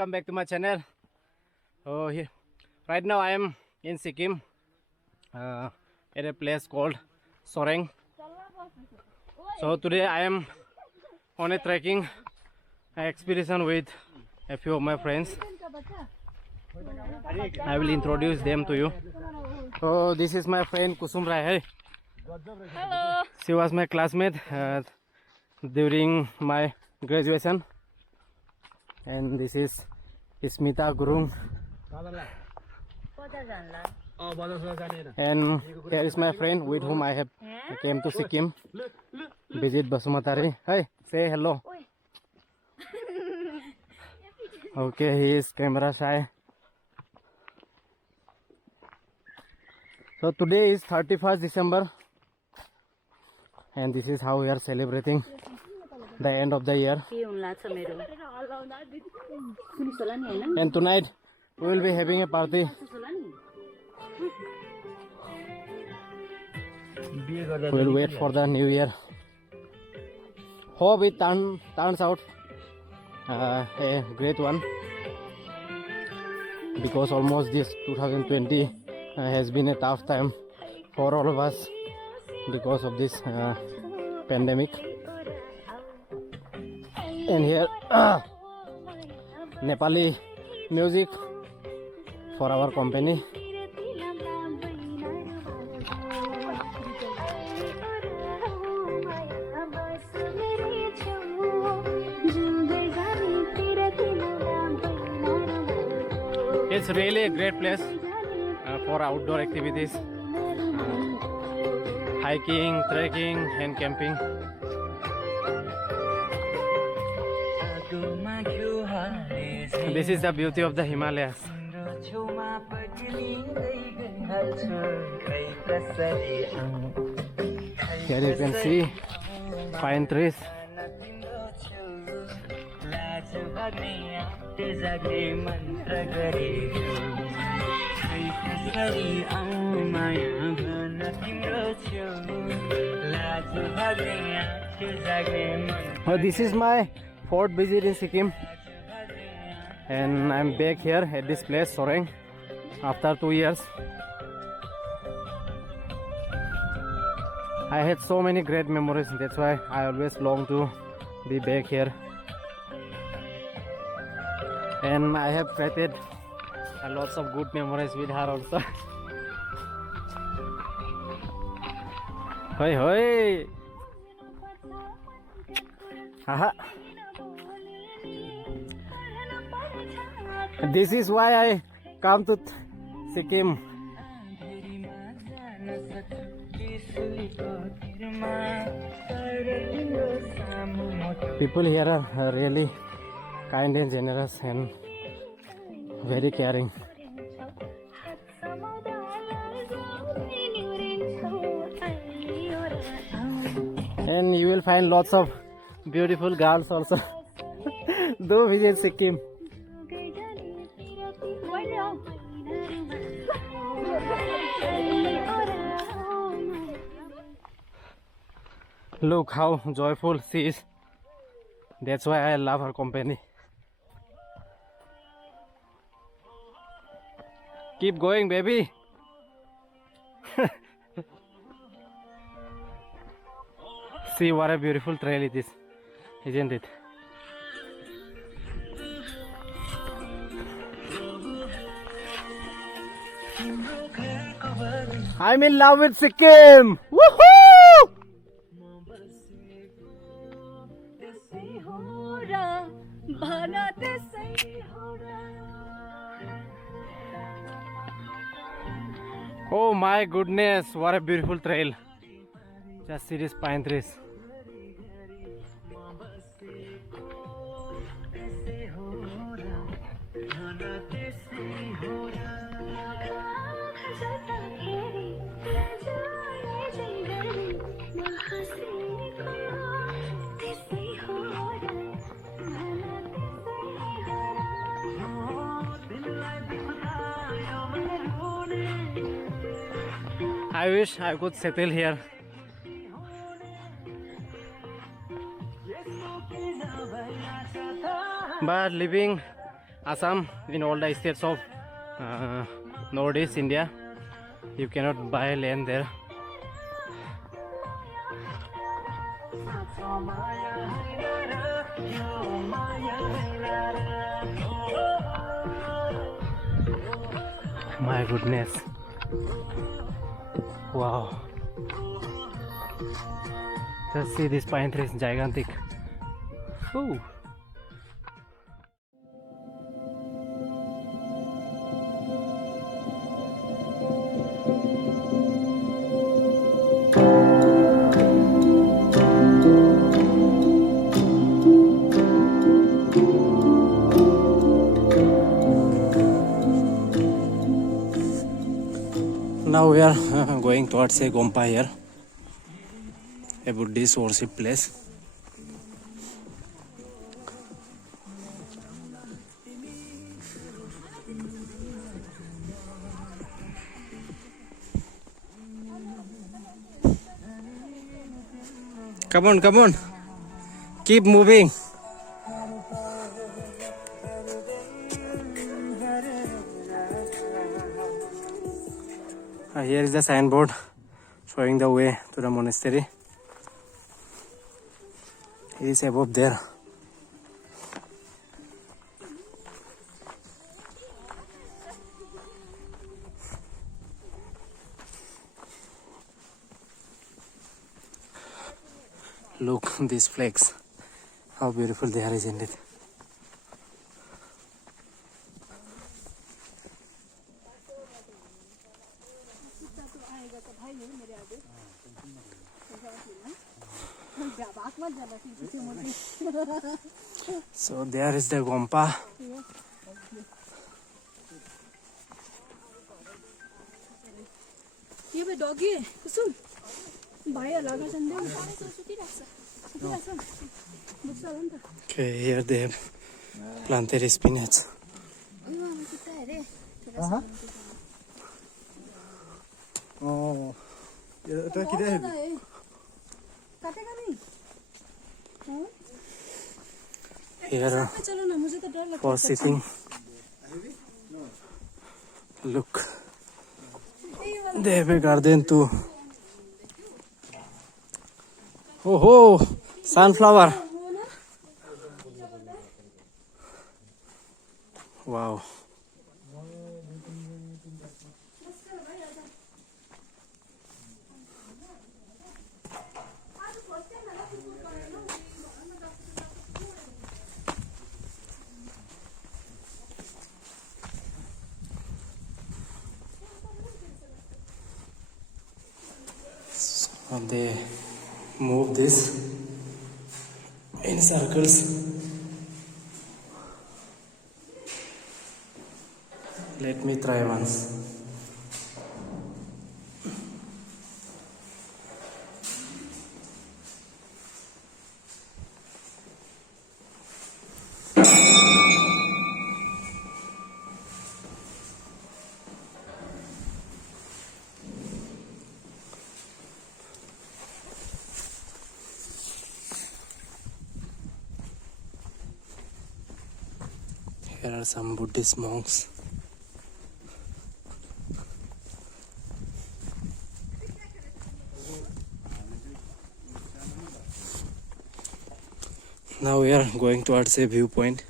welcome back to my channel. Right now I am in Sikkim at a place called Soreng. So today I am on a trekking expedition with a few of my friends. I will introduce them to you. So this is my friend Kusum Rai. Hey. Hello. She was my classmate during my graduation. And this is Smita Gurung. And here is my friend with whom I have came to Sikkim. Visit Basumatari. Hey, say hello. Okay, he is camera shy. So today is 31st December. And this is how we are celebrating the end of the year. And tonight we will be having a party. We will wait for the new year. Hope it turns out a great one, because almost this 2020 has been a tough time for all of us because of this pandemic. And here Nepali music for our company. It's really a great place for outdoor activities, hiking, trekking and camping. This is the beauty of the Himalayas. Here you can see pine trees. This is my fourth visit in Sikkim, and I'm back here at this place, Soreng, after 2 years. I had so many great memories, that's why I always long to be back here. And I have created lots of good memories with her also. Hoi hoi! Aha! This is why I come to Sikkim. People here are really kind and generous and very caring. And you will find lots of beautiful girls also. Do visit Sikkim. Look how joyful she is. That's why I love her company. Keep going, baby. See what a beautiful trail it is, isn't it? I'm in love with Sikkim. Woohoo! Oh my goodness, what a beautiful trail. Just see these pine trees. I wish I could settle here. But living Assam, in all the states of Northeast India, you cannot buy land there. My goodness. Wow. Just see this pine tree is gigantic. Ooh. Now we are going towards a Gompa here, a Buddhist worship place. Come on, come on. Keep moving. Here is the signboard showing the way to the monastery. It is above there. Look, these flags. How beautiful they are, isn't it? So there is the Gompa. ये भी doggy है कुसुम भाई अलग संदे Okay, here they have planted spinach. Oh, এটা কি রে? काटेगा नहीं Here चलो ना मुझे तो डर लगता for sitting. Look, they have a garden too. Oh, sunflower. Wow. So they move this in circles. Let me try once. Here are some Buddhist monks. Now we are going towards a viewpoint.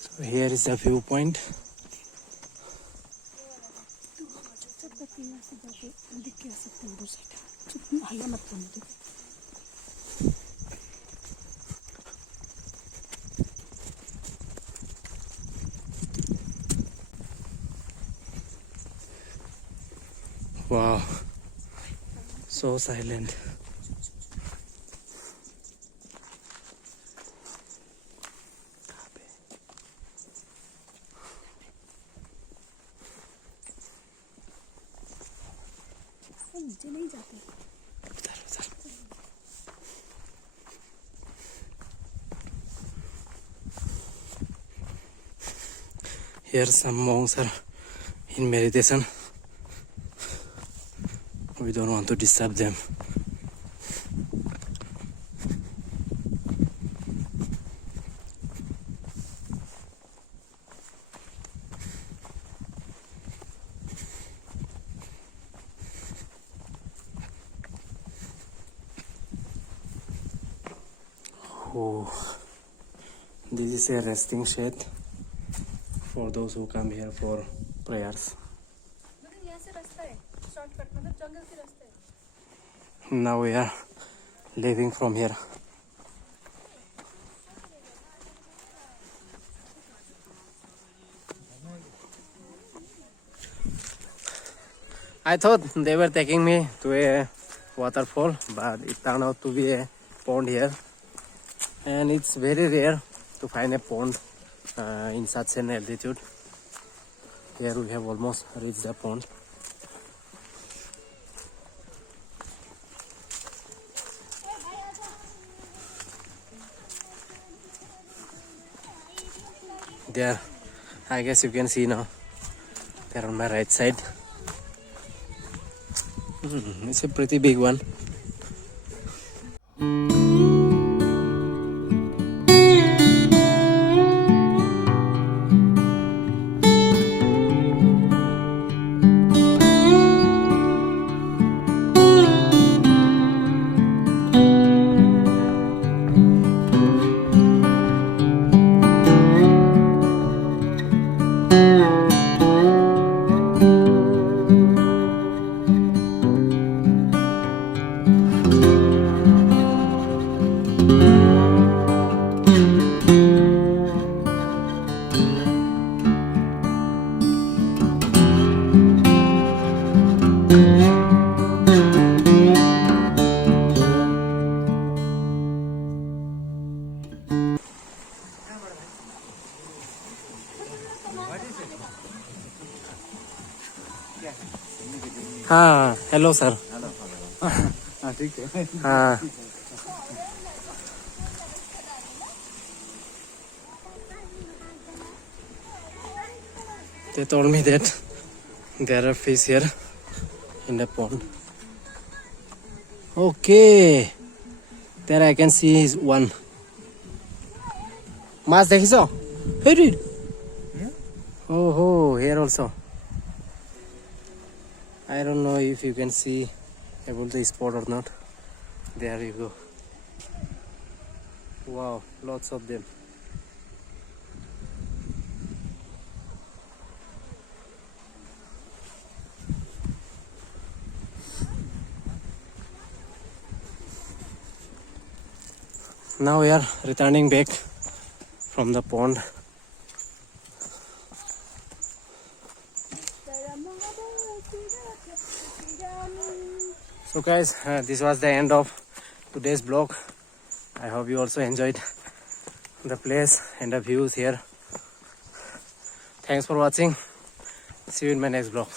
So here is the viewpoint. Wow, so silent. नीचे नहीं जाते Here some monks are in meditation We don't want to disturb them. Oh, this is a resting shed for those who come here for prayers. यहाँ से रास्ता है shortcut मतलब जंगल के रास्ते है Now we are leaving from here. I thought they were taking me to a waterfall, but it turned out to be a pond here. And it's very rare to find a pond in such an altitude. Here we have almost reached the pond. There, I guess you can see now. They're on my right side. It's a pretty big one. हाँ hello sir हाँ ठीक है हाँ they told me that there are fish here in the pond. Okay, there I can see is one. Mas দেখিছো? Hey dude. Oh, here also. I don't know if you can see able to spot or not. There you go. Wow, lots of them. Now we are returning back from the pond. So guys, this was the end of today's vlog. I hope you also enjoyed the place and the views here. Thanks for watching. See you in my next vlog.